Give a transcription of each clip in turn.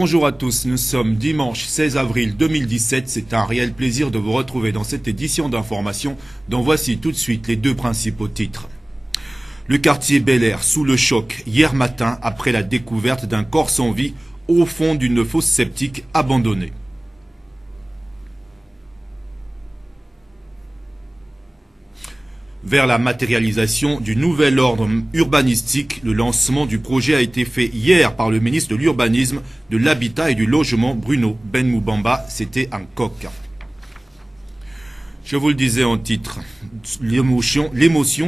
Bonjour à tous, nous sommes dimanche 16 avril 2017. C'est un réel plaisir de vous retrouver dans cette édition d'information dont voici tout de suite les deux principaux titres. Le quartier Bel Air sous le choc hier matin après la découverte d'un corps sans vie au fond d'une fosse septique abandonnée. Vers la matérialisation du nouvel ordre urbanistique, le lancement du projet a été fait hier par le ministre de l'Urbanisme, de l'Habitat et du Logement, Bruno Benmoubamba. C'était un coq. Je vous le disais en titre, l'émotion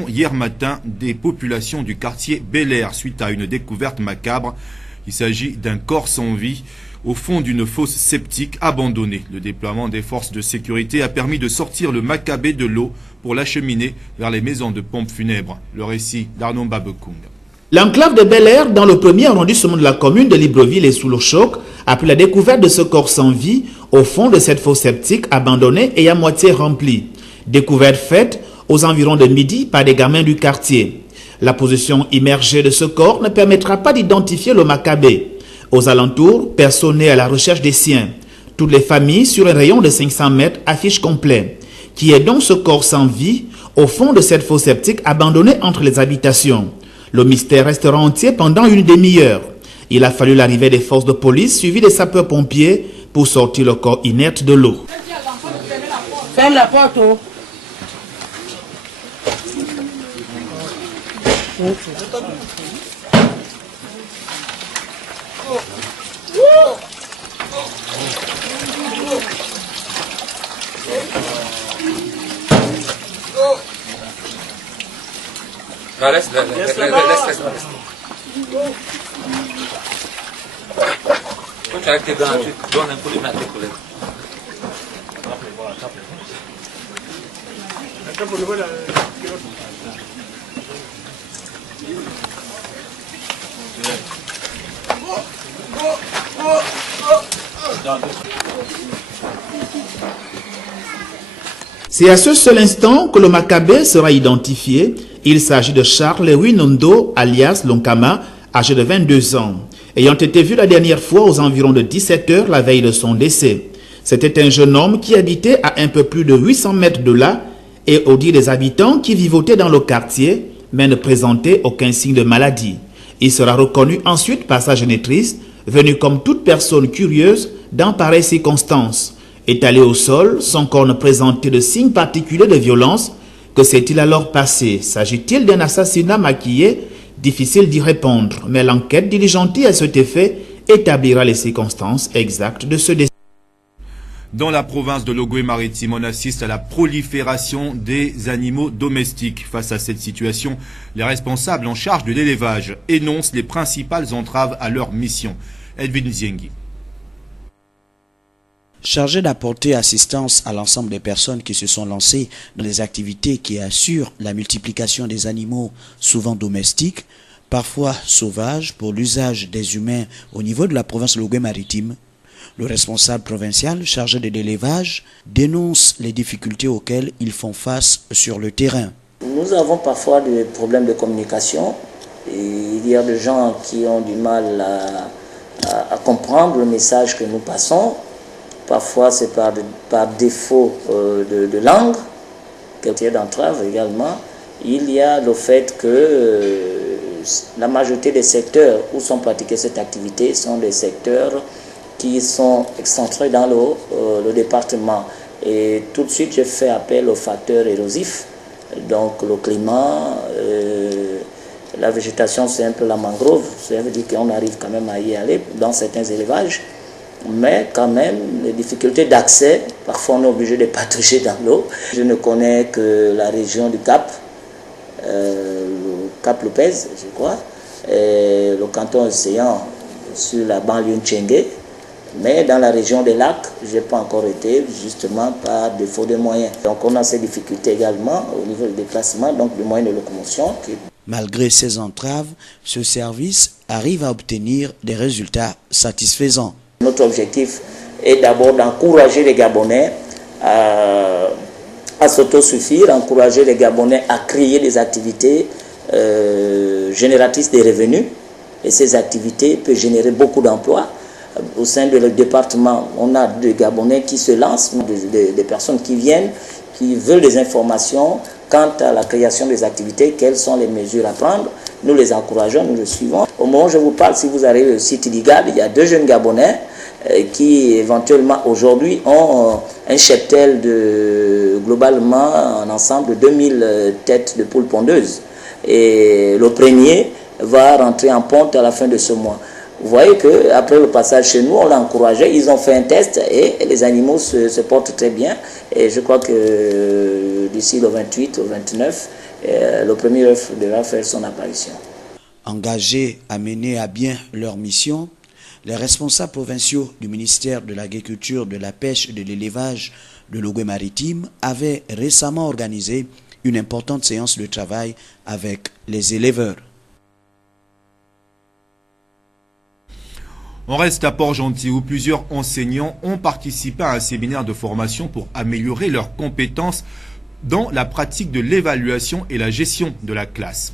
hier matin des populations du quartier Bel Air suite à une découverte macabre. Il s'agit d'un corps sans vie au fond d'une fosse septique abandonnée. Le déploiement des forces de sécurité a permis de sortir le Macabé de l'eau pour l'acheminer vers les maisons de pompes funèbres. Le récit d'Arnaud Babekung. L'enclave de Bel Air, dans le premier arrondissement de la commune de Libreville, est sous le choc après la découverte de ce corps sans vie au fond de cette fosse septique abandonnée et à moitié remplie. Découverte faite aux environs de midi par des gamins du quartier. La position immergée de ce corps ne permettra pas d'identifier le Macabé. Aux alentours, personne n'est à la recherche des siens. Toutes les familles, sur un rayon de 500 mètres, affichent complet. Qui est donc ce corps sans vie au fond de cette fosse septique abandonnée entre les habitations? Le mystère restera entier pendant une demi-heure. Il a fallu l'arrivée des forces de police suivies des sapeurs-pompiers pour sortir le corps inerte de l'eau. Ferme la porte. Oh. Non, laisse. Quand tu as tes dents, tu donnes un coup de main à tes collègues. C'est à ce seul instant que le Macabé sera identifié. Il s'agit de Charles Winondo, alias Lonkama, âgé de 22 ans, ayant été vu la dernière fois aux environs de 17 h la veille de son décès. C'était un jeune homme qui habitait à un peu plus de 800 mètres de là et au dire des habitants qui vivotaient dans le quartier, mais ne présentaient aucun signe de maladie. Il sera reconnu ensuite par sa génitrice, venue comme toute personne curieuse dans pareilles circonstances. Étalé au sol, son corps ne présentait de signes particuliers de violence. Que s'est-il alors passé? S'agit-il d'un assassinat maquillé? Difficile d'y répondre, mais l'enquête diligentée à cet effet établira les circonstances exactes de ce décès. Dans la province de l'Ogooué-Maritime, on assiste à la prolifération des animaux domestiques. Face à cette situation, les responsables en charge de l'élevage énoncent les principales entraves à leur mission. Edwin Ziengi. Chargé d'apporter assistance à l'ensemble des personnes qui se sont lancées dans les activités qui assurent la multiplication des animaux souvent domestiques, parfois sauvages pour l'usage des humains au niveau de la province de l'Ogooué-Maritime, le responsable provincial chargé de l'élevage dénonce les difficultés auxquelles ils font face sur le terrain. Nous avons parfois des problèmes de communication et il y a des gens qui ont du mal à comprendre le message que nous passons. Parfois, c'est par défaut de langue, quelques d'entrave également. Il y a le fait que la majorité des secteurs où sont pratiquées cette activité sont des secteurs qui sont excentrés dans le département. Et tout de suite, je fais appel aux facteurs érosifs, donc le climat, la végétation, c'est un peu la mangrove, ça veut dire qu'on arrive quand même à y aller dans certains élevages. Mais quand même, les difficultés d'accès, parfois on est obligé de patauger dans l'eau. Je ne connais que la région du Cap, le Cap Lopez, je crois, et le canton Océan sur la banlieue Ntchengue. Mais dans la région des lacs, je n'ai pas encore été, justement par défaut de moyens. Donc on a ces difficultés également au niveau du déplacement, donc du moyen de locomotion. Malgré ces entraves, ce service arrive à obtenir des résultats satisfaisants. Notre objectif est d'abord d'encourager les Gabonais à s'autosuffire, encourager les Gabonais à créer des activités génératrices de revenus. Et ces activités peuvent générer beaucoup d'emplois. au sein de le département, on a des Gabonais qui se lancent, des personnes qui viennent, qui veulent des informations quant à la création des activités, quelles sont les mesures à prendre. Nous les encourageons, nous les suivons. Au moment où je vous parle, si vous arrivez au site d'IGAD, il y a 2 jeunes Gabonais qui éventuellement aujourd'hui ont un cheptel de globalement un ensemble de 2000 têtes de poules pondeuses. Et le premier va rentrer en ponte à la fin de ce mois. Vous voyez qu'après le passage chez nous, on l'a encouragé, ils ont fait un test et les animaux se portent très bien. Et je crois que d'ici le 28 au 29, le premier œuf devra faire son apparition. Engagés à mener à bien leur mission, les responsables provinciaux du ministère de l'Agriculture, de la Pêche et de l'Élevage de l'Ogooué-Maritime avaient récemment organisé une importante séance de travail avec les éleveurs. On reste à Port-Gentil où plusieurs enseignants ont participé à un séminaire de formation pour améliorer leurs compétences dans la pratique de l'évaluation et la gestion de la classe.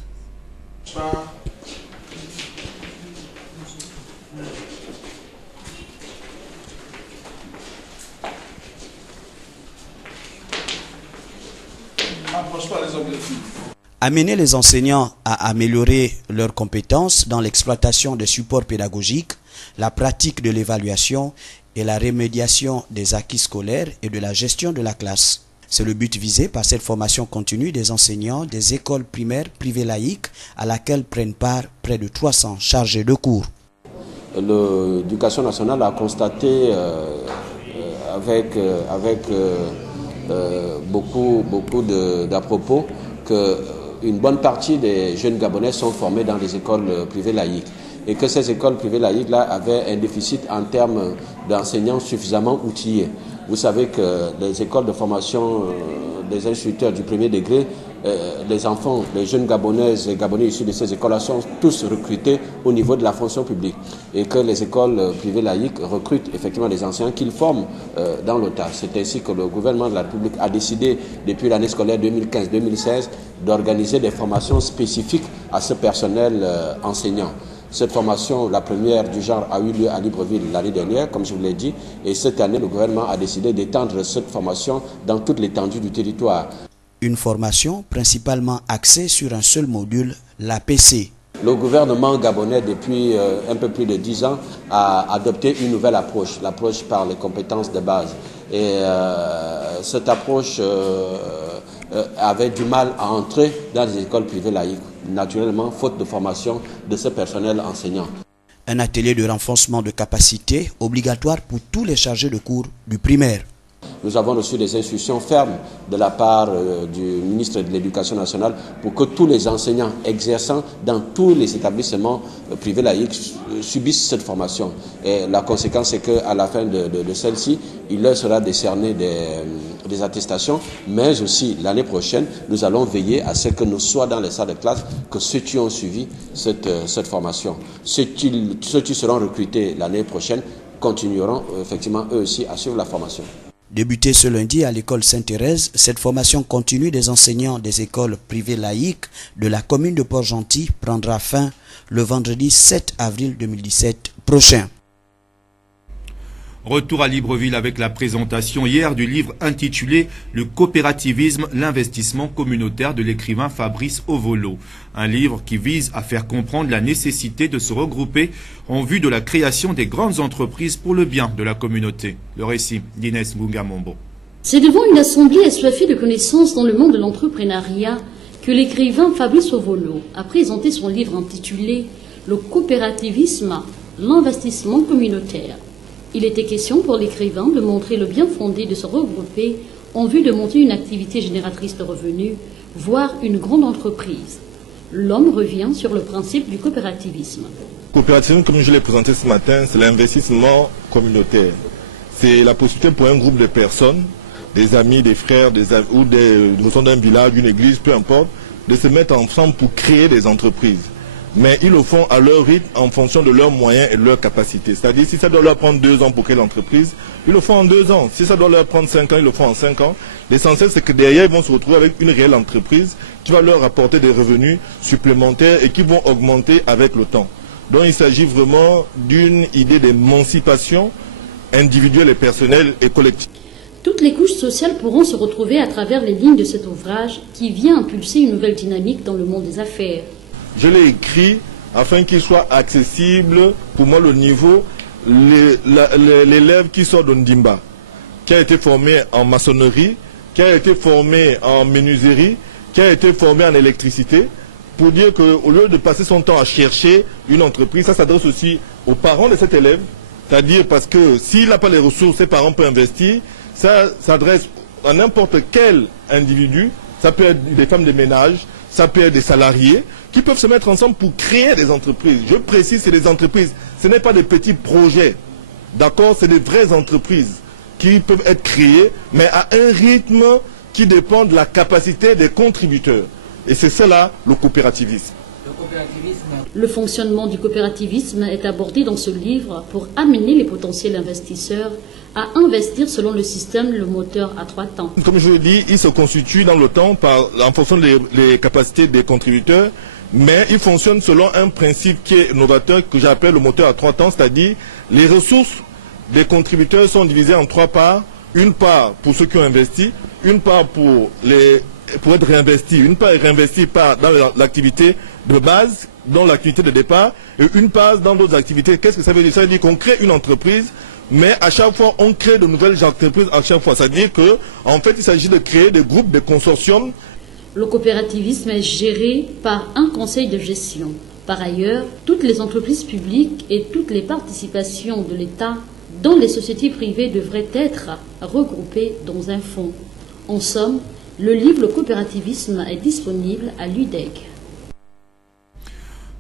Amener les enseignants à améliorer leurs compétences dans l'exploitation des supports pédagogiques, la pratique de l'évaluation et la remédiation des acquis scolaires et de la gestion de la classe. C'est le but visé par cette formation continue des enseignants des écoles primaires privées laïques à laquelle prennent part près de 300 chargés de cours. L'éducation nationale a constaté avec beaucoup d'à-propos qu'une bonne partie des jeunes Gabonais sont formés dans des écoles privées laïques et que ces écoles privées laïques-là avaient un déficit en termes d'enseignants suffisamment outillés. Vous savez que les écoles de formation des instituteurs du premier degré, les enfants, les jeunes Gabonaises et Gabonais issus de ces écoles-là sont tous recrutés au niveau de la fonction publique et que les écoles privées laïques recrutent effectivement des enseignants qu'ils forment dans l'OTA. C'est ainsi que le gouvernement de la République a décidé depuis l'année scolaire 2015-2016 d'organiser des formations spécifiques à ce personnel enseignant. Cette formation, la première du genre, a eu lieu à Libreville l'année dernière, comme je vous l'ai dit, et cette année, le gouvernement a décidé d'étendre cette formation dans toute l'étendue du territoire. Une formation principalement axée sur un seul module, l'APC. Le gouvernement gabonais, depuis un peu plus de 10 ans, a adopté une nouvelle approche, l'approche par les compétences de base. Et cette approche avait du mal à entrer dans les écoles privées laïques, naturellement, faute de formation de ce personnel enseignant. Un atelier de renforcement de capacité obligatoire pour tous les chargés de cours du primaire. Nous avons reçu des instructions fermes de la part du ministre de l'Éducation nationale pour que tous les enseignants exerçant dans tous les établissements privés laïques subissent cette formation. Et la conséquence, c'est qu'à la fin de celle-ci, il leur sera décerné des attestations, mais aussi l'année prochaine, nous allons veiller à ce que nous soient dans les salles de classe que ceux qui ont suivi cette formation. Ceux qui seront recrutés l'année prochaine continueront effectivement eux aussi à suivre la formation. Débutée ce lundi à l'école Sainte-Thérèse, cette formation continue des enseignants des écoles privées laïques de la commune de Port-Gentil prendra fin le vendredi 7 avril 2017 prochain. Retour à Libreville avec la présentation hier du livre intitulé « Le coopérativisme, l'investissement communautaire » de l'écrivain Fabrice Ovolo. Un livre qui vise à faire comprendre la nécessité de se regrouper en vue de la création des grandes entreprises pour le bien de la communauté. Le récit d'Inès Mungamombo. C'est devant une assemblée assoiffée de connaissances dans le monde de l'entrepreneuriat que l'écrivain Fabrice Ovolo a présenté son livre intitulé « Le coopérativisme, l'investissement communautaire ». Il était question pour l'écrivain de montrer le bien fondé de se regrouper en vue de monter une activité génératrice de revenus, voire une grande entreprise. L'homme revient sur le principe du coopérativisme. Le coopérativisme, comme je l'ai présenté ce matin, c'est l'investissement communautaire. C'est la possibilité pour un groupe de personnes, des amis, des frères, ou d'un village, d'une église, peu importe, de se mettre ensemble pour créer des entreprises. Mais ils le font à leur rythme, en fonction de leurs moyens et de leurs capacités. C'est-à-dire, si ça doit leur prendre 2 ans pour créer l'entreprise, ils le font en 2 ans. Si ça doit leur prendre 5 ans, ils le font en 5 ans. L'essentiel, c'est que derrière, ils vont se retrouver avec une réelle entreprise qui va leur apporter des revenus supplémentaires et qui vont augmenter avec le temps. Donc il s'agit vraiment d'une idée d'émancipation individuelle et personnelle et collective. Toutes les couches sociales pourront se retrouver à travers les lignes de cet ouvrage qui vient impulser une nouvelle dynamique dans le monde des affaires. Je l'ai écrit afin qu'il soit accessible, pour moi le niveau, l'élève qui sort de Ndimba, qui a été formé en maçonnerie, qui a été formé en menuiserie, qui a été formé en électricité, pour dire qu'au lieu de passer son temps à chercher une entreprise, ça s'adresse aussi aux parents de cet élève, c'est-à-dire parce que s'il n'a pas les ressources, ses parents peuvent investir, ça s'adresse à n'importe quel individu, ça peut être des femmes de ménage, ça peut être des salariés, qui peuvent se mettre ensemble pour créer des entreprises. Je précise, c'est des entreprises, ce n'est pas des petits projets, d'accord, c'est des vraies entreprises qui peuvent être créées, mais à un rythme qui dépend de la capacité des contributeurs. Et c'est cela le coopérativisme. Le fonctionnement du coopérativisme est abordé dans ce livre pour amener les potentiels investisseurs à investir selon le système Le Moteur à 3 temps. Comme je l'ai dit, il se constitue dans le temps en fonction des capacités des contributeurs, mais il fonctionne selon un principe qui est novateur que j'appelle le moteur à 3 temps, c'est-à-dire les ressources des contributeurs sont divisées en 3 parts. Une part pour ceux qui ont investi, une part pour être réinvesti, une part est réinvestie dans l'activité de base, dans l'activité de départ, et une part dans d'autres activités. Qu'est-ce que ça veut dire? Ça veut dire qu'on crée une entreprise, mais à chaque fois, on crée de nouvelles entreprises à chaque fois. C'est-à-dire qu'en fait, il s'agit de créer des groupes, des consortiums. Le coopérativisme est géré par un conseil de gestion. Par ailleurs, toutes les entreprises publiques et toutes les participations de l'État dans les sociétés privées devraient être regroupées dans un fonds. En somme, le livre Le coopérativisme est disponible à l'UDEG.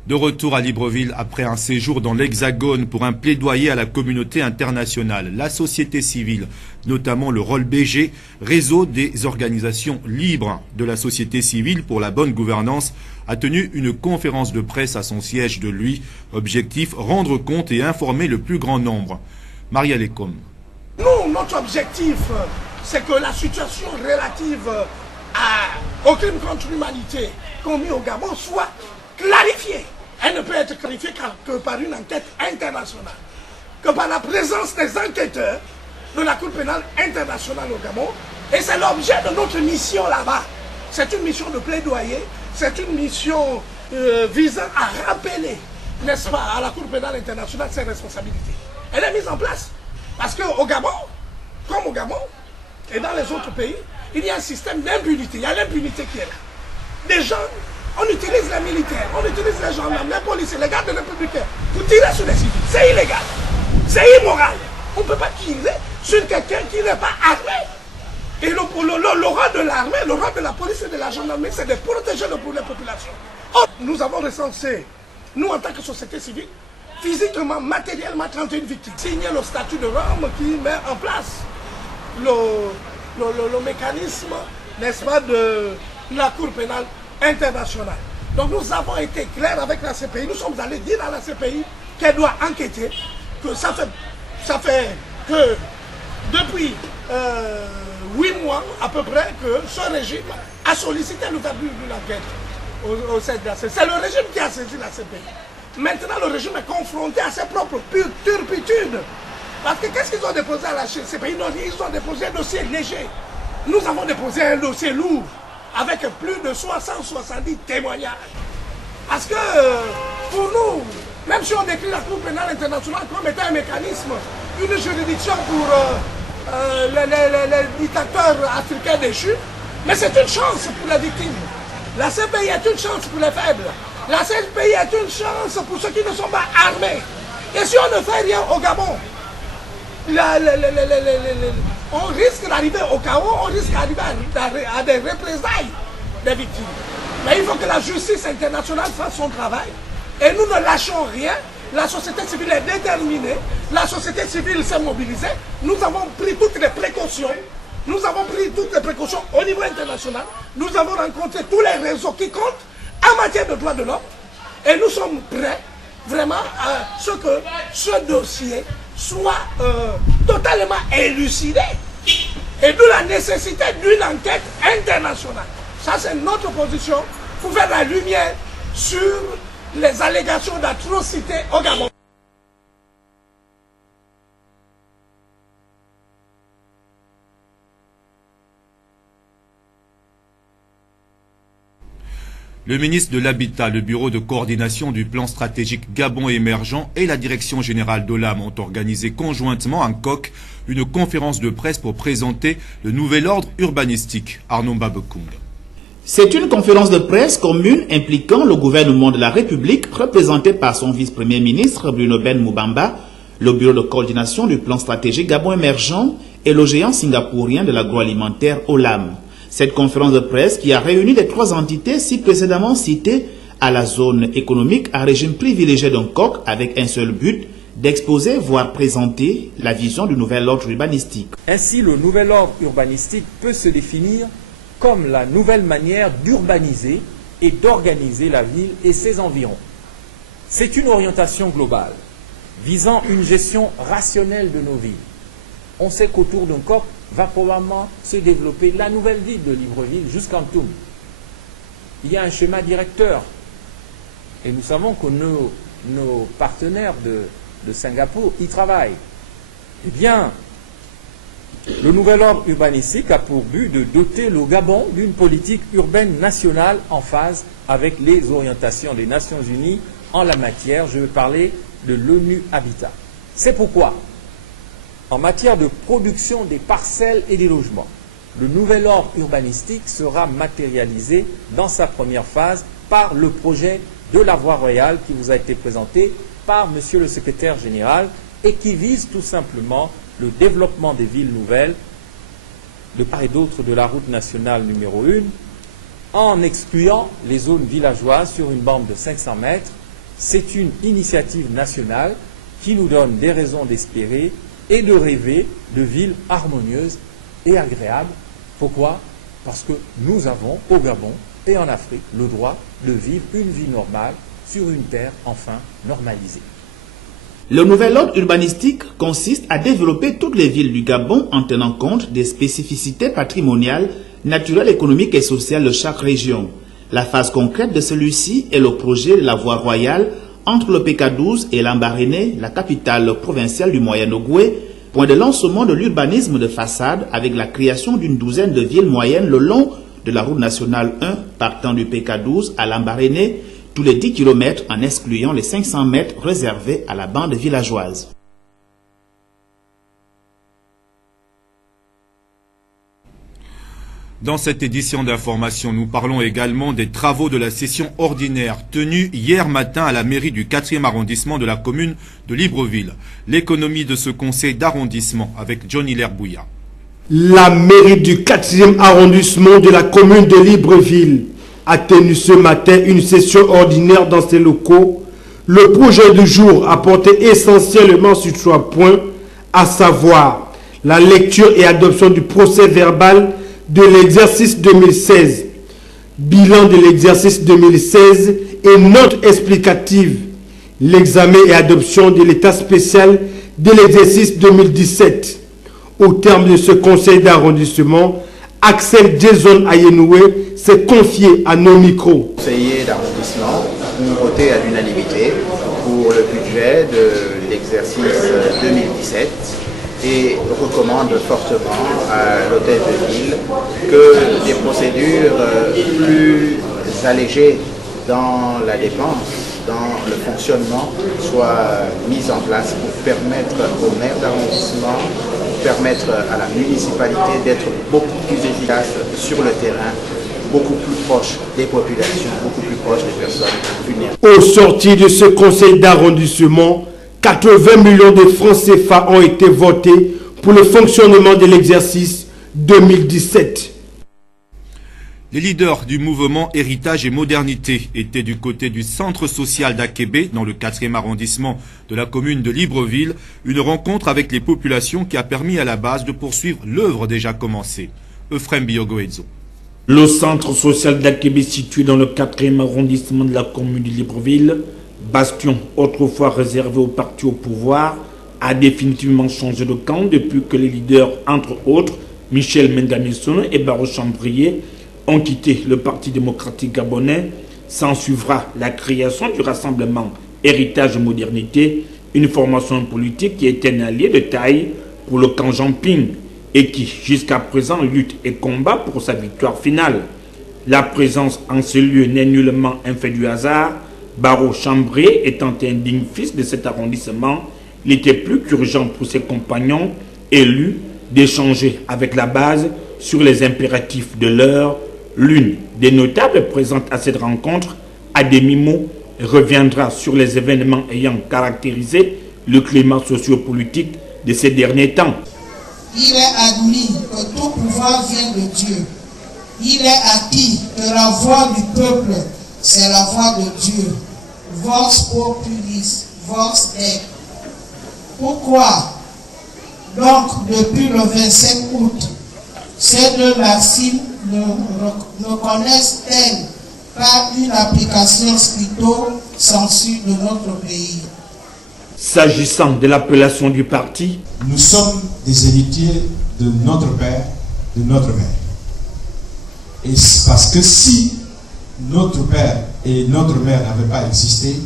De retour à Libreville après un séjour dans l'Hexagone pour un plaidoyer à la communauté internationale, la société civile, notamment le rôle BG, réseau des organisations libres de la société civile pour la bonne gouvernance, a tenu une conférence de presse à son siège de lui. Objectif, rendre compte et informer le plus grand nombre. Maria Lecom. Nous, notre objectif, c'est que la situation relative aux crimes contre l'humanité commis au Gabon soit clarifiée. Elle ne peut être clarifiée que par une enquête internationale, que par la présence des enquêteurs de la Cour pénale internationale au Gabon. Et c'est l'objet de notre mission là-bas. C'est une mission de plaidoyer, c'est une mission visant à rappeler, n'est-ce pas, à la Cour pénale internationale ses responsabilités. Elle est mise en place parce qu'au Gabon, comme au Gabon et dans les autres pays, il y a un système d'impunité. Il y a l'impunité qui est là. Des gens, on utilise les militaires, on utilise les gendarmes, les policiers, les gardes républicains pour tirer sur les civils. C'est illégal, c'est immoral. On ne peut pas tirer sur quelqu'un qui n'est pas armé. Et le rôle de l'armée, le rôle de la police et de la gendarmerie, c'est de protéger les populations. Or, nous avons recensé, nous en tant que société civile, physiquement, matériellement, 31 victimes. Signer le statut de Rome qui met en place le mécanisme, n'est-ce pas, de la Cour pénale internationale. Donc nous avons été clairs avec la CPI, nous sommes allés dire à la CPI qu'elle doit enquêter, que ça fait que depuis 8 mois à peu près que ce régime a sollicité l'ouverture d'une enquête au sein de la CPI. C'est le régime qui a saisi la CPI. Maintenant, le régime est confronté à ses propres turpitudes. Parce que qu'est-ce qu'ils ont déposé à la CPI? Ils ont déposé un dossier léger. Nous avons déposé un dossier lourd, avec plus de 370 témoignages. Parce que pour nous, même si on décrit la Cour pénale internationale comme étant un mécanisme, une juridiction pour les dictateurs africains déchus, mais c'est une chance pour les victimes. La CPI est une chance pour les faibles. La CPI est une chance pour ceux qui ne sont pas armés. Et si on ne fait rien au Gabon, on risque d'arriver au chaos, on risque d'arriver à des représailles des victimes. Mais il faut que la justice internationale fasse son travail. Et nous ne lâchons rien. La société civile est déterminée. La société civile s'est mobilisée. Nous avons pris toutes les précautions. Nous avons pris toutes les précautions au niveau international. Nous avons rencontré tous les réseaux qui comptent en matière de droits de l'homme. Et nous sommes prêts vraiment à ce que ce dossier soit totalement élucidé. Et d'où la nécessité d'une enquête internationale. Ça, c'est notre position pour faire la lumière sur les allégations d'atrocité au Gabon. Le ministre de l'Habitat, le Bureau de coordination du plan stratégique Gabon émergent et la Direction générale d'Olam ont organisé conjointement à Nkok une conférence de presse pour présenter le nouvel ordre urbanistique. Arnaud Babekung. C'est une conférence de presse commune impliquant le gouvernement de la République, représenté par son vice-premier ministre Bruno Ben Moubamba, le Bureau de coordination du plan stratégique Gabon émergent et le géant singapourien de l'agroalimentaire Olam. Cette conférence de presse qui a réuni les trois entités si précédemment citées à la zone économique à régime privilégié d'un Nkok avec un seul but, d'exposer, voire présenter la vision du nouvel ordre urbanistique. Ainsi, le nouvel ordre urbanistique peut se définir comme la nouvelle manière d'urbaniser et d'organiser la ville et ses environs. C'est une orientation globale visant une gestion rationnelle de nos villes. On sait qu'autour d'un Nkok va probablement se développer la nouvelle ville de Libreville jusqu'en Toum. Il y a un schéma directeur. Et nous savons que nos partenaires de Singapour y travaillent. Eh bien, le nouvel ordre urbanistique a pour but de doter le Gabon d'une politique urbaine nationale en phase avec les orientations des Nations Unies en la matière. Je veux parler de l'ONU Habitat. C'est pourquoi, en matière de production des parcelles et des logements, le nouvel ordre urbanistique sera matérialisé dans sa première phase par le projet de la voie royale qui vous a été présenté par Monsieur le Secrétaire général et qui vise tout simplement le développement des villes nouvelles de part et d'autre de la route nationale numéro 1 en excluant les zones villageoises sur une bande de 500 mètres. C'est une initiative nationale qui nous donne des raisons d'espérer et de rêver de villes harmonieuses et agréables. Pourquoi? Parce que nous avons au Gabon et en Afrique le droit de vivre une vie normale sur une terre enfin normalisée. Le nouvel ordre urbanistique consiste à développer toutes les villes du Gabon en tenant compte des spécificités patrimoniales, naturelles, économiques et sociales de chaque région. La phase concrète de celui-ci est le projet de la voie royale entre le PK12 et Lambaréné, la capitale provinciale du Moyen-Ogooué, point de lancement de l'urbanisme de façade avec la création d'une douzaine de villes moyennes le long de la route nationale 1 partant du PK12 à Lambaréné, tous les 10 km en excluant les 500 mètres réservés à la bande villageoise. Dans cette édition d'information, nous parlons également des travaux de la session ordinaire tenue hier matin à la mairie du 4e arrondissement de la commune de Libreville. L'économie de ce conseil d'arrondissement avec John Hilaire Bouya. La mairie du 4e arrondissement de la commune de Libreville a tenu ce matin une session ordinaire dans ses locaux. Le projet du jour a porté essentiellement sur 3 points, à savoir la lecture et adoption du procès verbal de l'exercice 2016, bilan de l'exercice 2016 et note explicative, l'examen et adoption de l'état spécial de l'exercice 2017. Au terme de ce conseil d'arrondissement, Axel Jason Ayenoué s'est confié à nos micros. Les conseillers d'arrondissement ont voté à l'unanimité pour le budget de l'exercice 2017 et recommande fortement à l'hôtel de ville que des procédures plus allégées dans la dépense, dans le fonctionnement, soient mises en place pour permettre au maire d'arrondissement, permettre à la municipalité d'être beaucoup plus efficace sur le terrain, beaucoup plus proche des populations, beaucoup plus proche des personnes vulnérables. Au sortir de ce conseil d'arrondissement, 80 millions de francs CFA ont été votés pour le fonctionnement de l'exercice 2017. Les leaders du mouvement Héritage et Modernité étaient du côté du centre social d'Akébé, dans le 4e arrondissement de la commune de Libreville, une rencontre avec les populations qui a permis à la base de poursuivre l'œuvre déjà commencée. Euphrem Biogoedzo. Le centre social d'Akébé, situé dans le 4e arrondissement de la commune de Libreville, bastion autrefois réservé aux partis au pouvoir, a définitivement changé de camp depuis que les leaders, entre autres, Michel Mendamisson et Baro Chambrier, ont quitté le Parti démocratique gabonais S'ensuivra la création du rassemblement Héritage Modernité, une formation politique qui est un allié de taille pour le camp Jean-Ping et qui, jusqu'à présent, lutte et combat pour sa victoire finale. La présence en ce lieu n'est nullement un fait du hasard. Barreau Chambré étant un digne fils de cet arrondissement, il était plus qu'urgent pour ses compagnons élus d'échanger avec la base sur les impératifs de l'heure. L'une des notables présentes à cette rencontre, Ademimo, reviendra sur les événements ayant caractérisé le climat sociopolitique de ces derniers temps. Il est admis que tout pouvoir vient de Dieu. Il est acquis que la voix du peuple, c'est la voix de Dieu. Vox populis, vox Dei. Pourquoi donc depuis le 25 août, ces deux maximes ne connaissent-elles pas une application stricto sensu de notre pays? S'agissant de l'appellation du parti, nous sommes des héritiers de notre père, de notre mère. Et parce que si notre père et notre mère n'avaient pas existé,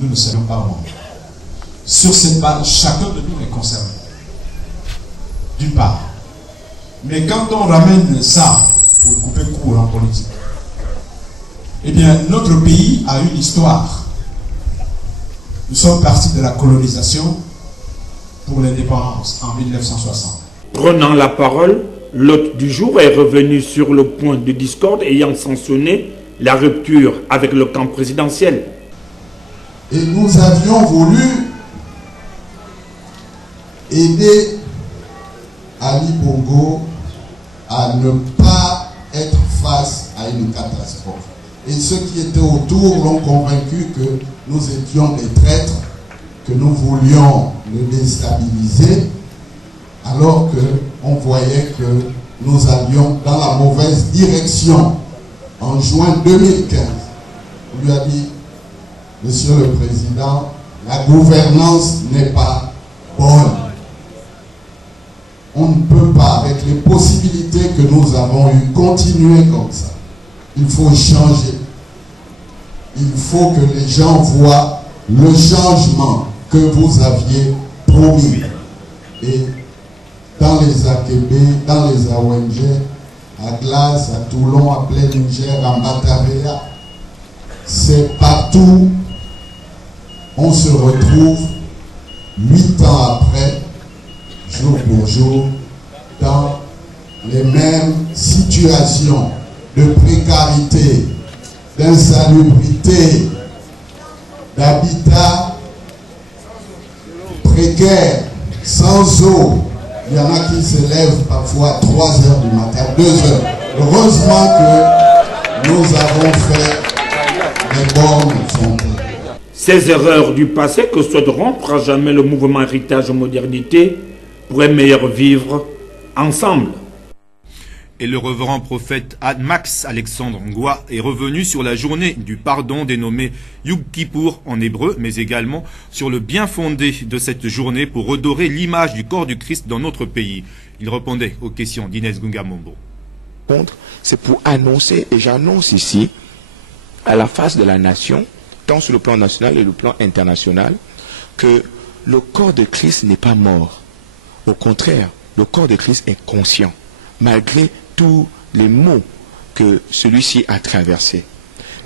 nous ne serions pas membres. Sur cette base, chacun de nous est concerné. D'une part. Mais quand on ramène ça pour couper court en politique, eh bien, notre pays a une histoire. Nous sommes partis de la colonisation pour l'indépendance en 1960. Prenant la parole, l'hôte du jour est revenu sur le point de discorde ayant sanctionné la rupture avec le camp présidentiel. Et nous avions voulu aider Ali Bongo à ne pas être face à une catastrophe. Et ceux qui étaient autour l'ont convaincu que nous étions des traîtres, que nous voulions le déstabiliser, alors qu'on voyait que nous allions dans la mauvaise direction. En juin 2015, on lui a dit, Monsieur le Président, la gouvernance n'est pas bonne. On ne peut pas, avec les possibilités que nous avons eues, continuer comme ça. Il faut changer. Il faut que les gens voient le changement que vous aviez promis. Et dans les AKB, dans les AONG, à Glace, à Toulon, à Plein Niger, à Matavea, c'est partout. On se retrouve 8 ans après, jour pour jour, dans les mêmes situations de précarité, d'insalubrité, d'habitat précaire, sans eau. Il y en a qui se lèvent parfois à 3 heures du matin, 2 heures. Heureusement que nous avons fait des bornes fontaines. Ces erreurs du passé que souhaite rompre à jamais le mouvement Héritage Modernité pour un meilleur vivre ensemble. Et le révérend prophète Max Alexandre Ngwa est revenu sur la journée du pardon dénommée Yom Kippour en hébreu, mais également sur le bien fondé de cette journée pour redorer l'image du corps du Christ dans notre pays. Il répondait aux questions d'Inès Gungamombo. C'est pour annoncer, et j'annonce ici, à la face de la nation, tant sur le plan national et le plan international, que le corps de Christ n'est pas mort. Au contraire, le corps de Christ est conscient, malgré tous les maux que celui-ci a traversés.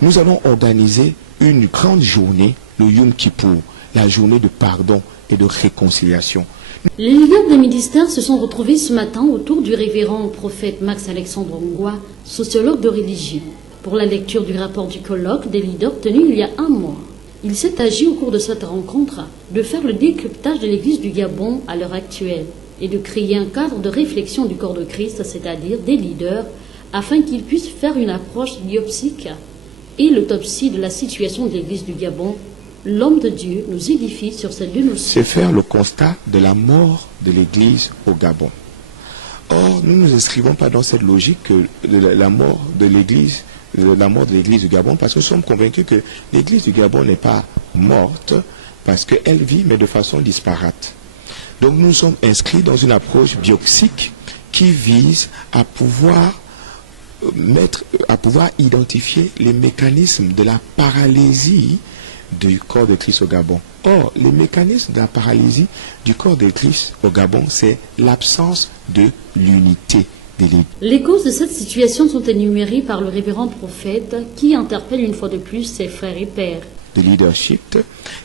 Nous allons organiser une grande journée, le Yom Kippour, la journée de pardon et de réconciliation. Les leaders des ministères se sont retrouvés ce matin autour du révérend prophète Max Alexandre Ngwa, sociologue de religion, pour la lecture du rapport du colloque des leaders tenu il y a 1 mois. Il s'est agi au cours de cette rencontre de faire le décryptage de l'Église du Gabon à l'heure actuelle et de créer un cadre de réflexion du corps de Christ, c'est-à-dire des leaders, afin qu'ils puissent faire une approche biopsique et l'autopsie de la situation de l'Église du Gabon. L'homme de Dieu nous édifie sur cette deux notions. C'est faire le constat de la mort de l'Église au Gabon. Or, nous ne nous inscrivons pas dans cette logique de la mort de l'Église, du Gabon, parce que nous sommes convaincus que l'Église du Gabon n'est pas morte, parce qu'elle vit, mais de façon disparate. Donc nous sommes inscrits dans une approche biopsique qui vise à pouvoir à pouvoir identifier les mécanismes de la paralysie du corps de Christ au Gabon. Or, les mécanismes de la paralysie du corps de Christ au Gabon, c'est l'absence de l'unité de l'Église. Les causes de cette situation sont énumérées par le révérend prophète qui interpelle une fois de plus ses frères et pères. De leadership,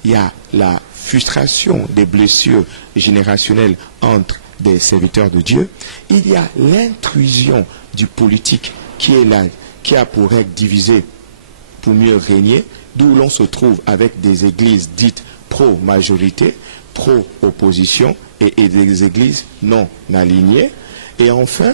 il y a la frustration des blessures générationnelles entre des serviteurs de Dieu, il y a l'intrusion du politique qui est là, qui a pour règle diviser pour mieux régner, d'où l'on se trouve avec des églises dites pro-majorité, pro-opposition et des églises non alignées. Et enfin,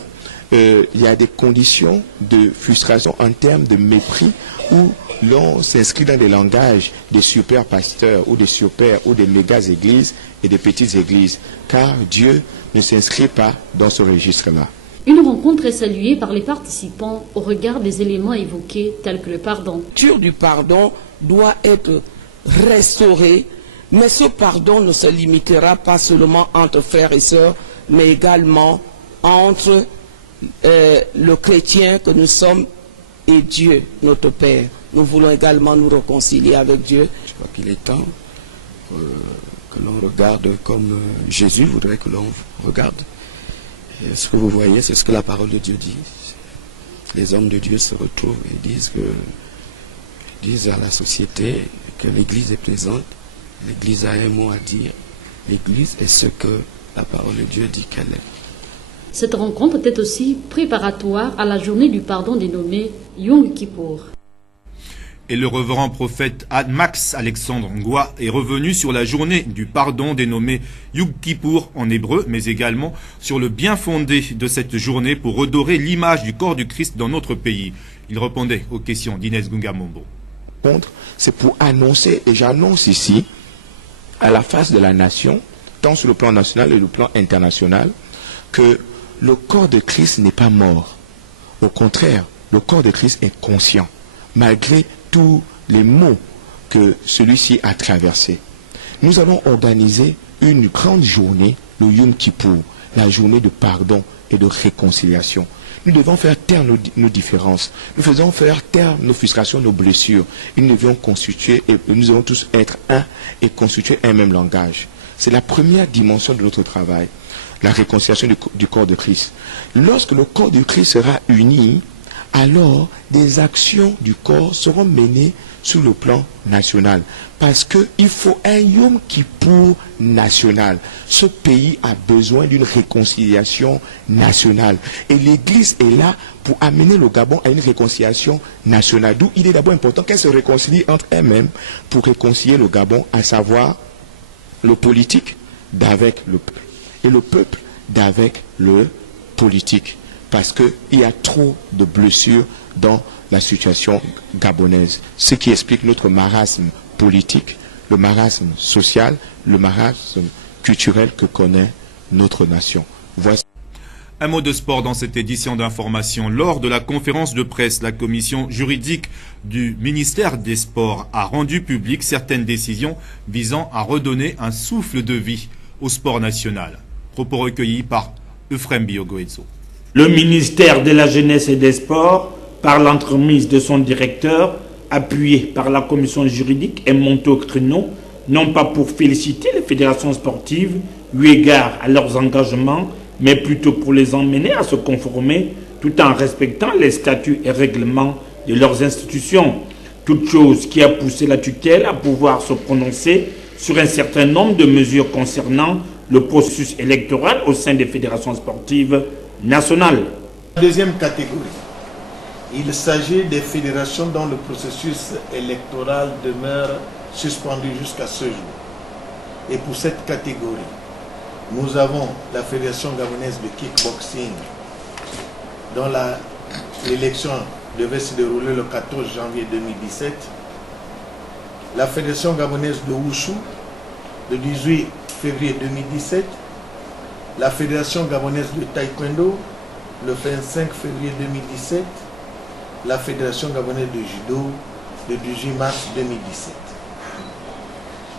il y a des conditions de frustration en termes de mépris où l'on s'inscrit dans des langages des super pasteurs ou des super ou des méga églises et des petites églises, car Dieu ne s'inscrit pas dans ce registre-là. Une rencontre est saluée par les participants au regard des éléments évoqués tels que le pardon. La culture du pardon doit être restaurée, mais ce pardon ne se limitera pas seulement entre frères et sœurs, mais également entre le chrétien que nous sommes et Dieu, notre Père. Nous voulons également nous réconcilier avec Dieu. Je crois qu'il est temps que l'on regarde comme Jésus voudrait que l'on regarde. Et ce que vous voyez, c'est ce que la parole de Dieu dit. Les hommes de Dieu se retrouvent et disent à la société que l'Église est présente. L'Église a un mot à dire. L'Église est ce que la parole de Dieu dit qu'elle est. Cette rencontre était aussi préparatoire à la journée du pardon dénommée Yom Kippour. Et le révérend prophète Max Alexandre Ngoua est revenu sur la journée du pardon dénommée Yom Kippour en hébreu, mais également sur le bien fondé de cette journée pour redorer l'image du corps du Christ dans notre pays. Il répondait aux questions d'Inès Gungamombo. C'est pour annoncer, et j'annonce ici, à la face de la nation, tant sur le plan national et le plan international, que le corps de Christ n'est pas mort. Au contraire, le corps de Christ est conscient, malgré tous les maux que celui-ci a traversés. Nous allons organiser une grande journée, le Yom Kippour, la journée de pardon et de réconciliation. Nous devons faire taire nos différences. Nous faisons faire taire nos frustrations, nos blessures. Et nous devons constituer, et nous devons tous être un et constituer un même langage. C'est la première dimension de notre travail, la réconciliation du corps de Christ. Lorsque le corps du Christ sera uni, alors des actions du corps seront menées sur le plan national. Parce qu'il faut un Yom Kippour national. Ce pays a besoin d'une réconciliation nationale. Et l'Église est là pour amener le Gabon à une réconciliation nationale. D'où il est d'abord important qu'elle se réconcilie entre elles-mêmes pour réconcilier le Gabon, à savoir le politique d'avec le peuple. Et le peuple d'avec le politique. Parce qu'il y a trop de blessures dans la situation gabonaise. Ce qui explique notre marasme politique, le marasme social, le marasme culturel que connaît notre nation. Voici. Un mot de sport dans cette édition d'information. Lors de la conférence de presse, la commission juridique du ministère des Sports a rendu public certaines décisions visant à redonner un souffle de vie au sport national. Propos recueillis par Euphrem Biogoetso. Le ministère de la Jeunesse et des Sports, par l'entremise de son directeur, appuyé par la commission juridique et monté au créneau, non pas pour féliciter les fédérations sportives, eu égard à leurs engagements, mais plutôt pour les emmener à se conformer, tout en respectant les statuts et règlements de leurs institutions. Toute chose qui a poussé la tutelle à pouvoir se prononcer sur un certain nombre de mesures concernant le processus électoral au sein des fédérations sportives nationales. Deuxième catégorie, il s'agit des fédérations dont le processus électoral demeure suspendu jusqu'à ce jour. Et pour cette catégorie, nous avons la Fédération gabonaise de kickboxing, dont l'élection devait se dérouler le 14 janvier 2017. La Fédération gabonaise de Wushu, le 18 février 2017. La Fédération gabonaise de taekwondo, le 25 février 2017. La Fédération gabonaise de judo, le 18 mars 2017.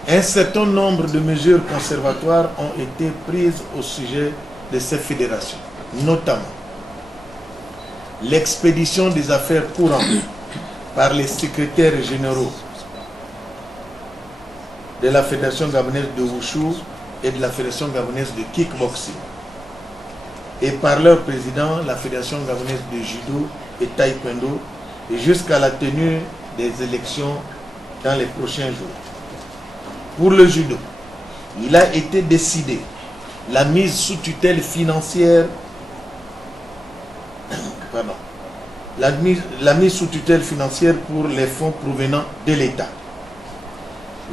Un certain nombre de mesures conservatoires ont été prises au sujet de ces fédérations, notamment l'expédition des affaires courantes par les secrétaires généraux de la Fédération gabonaise de Wushu et de la Fédération gabonaise de kickboxing, et par leur président, la Fédération gabonaise de judo et taekwondo, et jusqu'à la tenue des élections dans les prochains jours. Pour le judo, il a été décidé la mise sous tutelle financière, la mise sous tutelle financière pour les fonds provenant de l'État.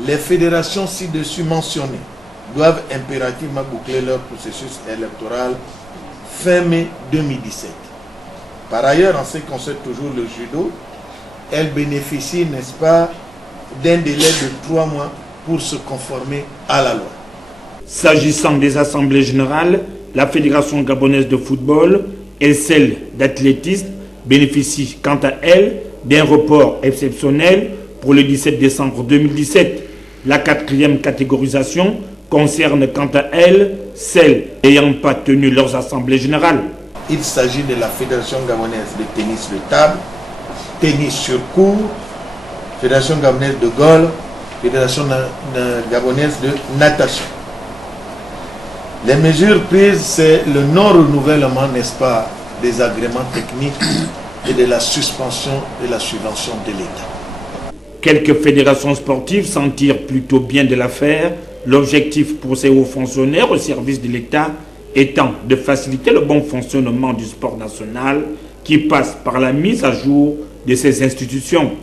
Les fédérations ci-dessus mentionnées doivent impérativement boucler leur processus électoral fin mai 2017. Par ailleurs, en ce qui concerne toujours le judo, elle bénéficie, n'est-ce pas, d'un délai de 3 mois pour se conformer à la loi. S'agissant des assemblées générales, la Fédération gabonaise de football et celle d'athlétisme bénéficient quant à elle d'un report exceptionnel pour le 17 décembre 2017. La 4e catégorisation concerne quant à elle celles n'ayant pas tenu leurs assemblées générales. Il s'agit de la Fédération gabonaise de tennis de table, tennis sur court, Fédération gabonaise de golf, Fédération gabonaise de natation. Les mesures prises, c'est le non-renouvellement, n'est-ce pas, des agréments techniques et de la suspension de la subvention de l'État. Quelques fédérations sportives s'en tirent plutôt bien de l'affaire, l'objectif pour ces hauts fonctionnaires au service de l'État étant de faciliter le bon fonctionnement du sport national qui passe par la mise à jour de ces institutions.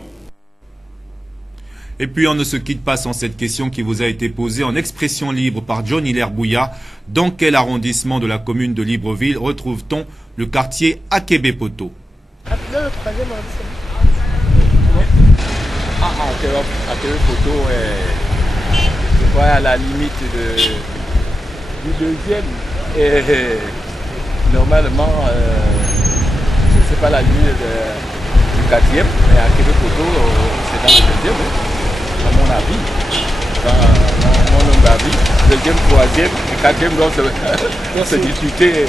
Et puis on ne se quitte pas sans cette question qui vous a été posée en expression libre par John Hilaire Bouya. Dans quel arrondissement de la commune de Libreville retrouve-t-on le quartier Akebe-Poto? Akebe-Poto est, je crois, à la limite du 2e. Et normalement, je ne sais pas la limite du 4e, mais Akebe-Poto, c'est dans le 2e. À mon avis, dans mon humble avis, 2e, 3e et 4e doivent se disputer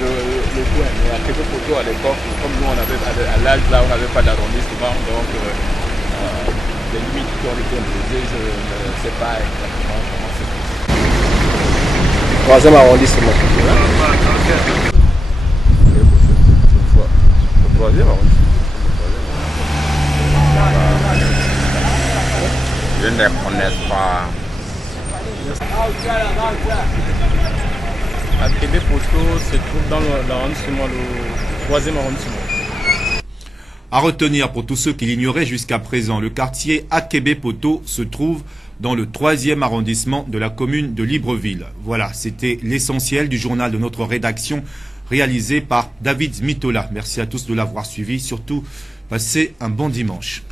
le point. Mais Akebe-Poto à l'époque, comme nous on avait à l'âge là, on n'avait pas d'arrondissement, donc les limites qui ont été imposées, je ne sais pas exactement comment c'est possible. 3e arrondissement. Le 3e arrondissement. Je ne connais pas. Akebe-Poto se trouve dans l'arrondissement, le 3e arrondissement. À retenir pour tous ceux qui l'ignoraient jusqu'à présent, le quartier Akebe-Poto se trouve dans le 3e arrondissement de la commune de Libreville. Voilà, c'était l'essentiel du journal de notre rédaction réalisé par David Mitola. Merci à tous de l'avoir suivi. Surtout, passez un bon dimanche.